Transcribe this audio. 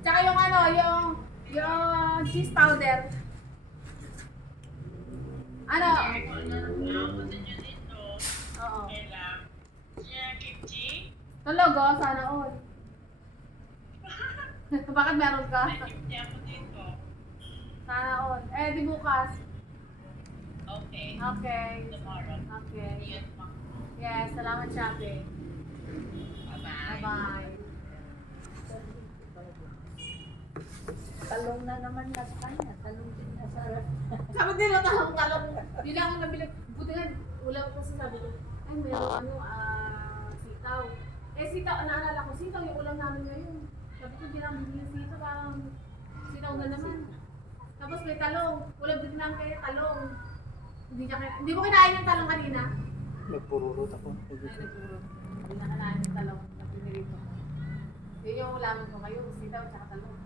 Tsaka yung ano, yung cheese powder. Ano? Oo. Tulog oh, sana all. Bakit meron ka? Sana all. Eh, di bukas. Okay. Okay. Tomorrow. Okay. Yes, ma'am. Yes, salamat shopping. Bye-bye. Bye-bye. Talong na naman na kanya. Talong din na sarap. Sabi din na talong. Yun lang ang nabili. Buti nga, ulam kasi sabi ko, ay meron ano, sitaw. Eh sitaw, naalala ko, sitaw yung ulam namin ngayon. Sabi ko, di namin bibili yung sitaw, parang sitaw na naman. Tapos may talong. Ulam din namin kayo, talong. Hindi mo kinain yung talong kanina? Nagpururot ako. Ay, nagpuro. Hindi na kinain yung talong na pinirito ko. Yun yung ulamin ko kayo, sitaw at talong.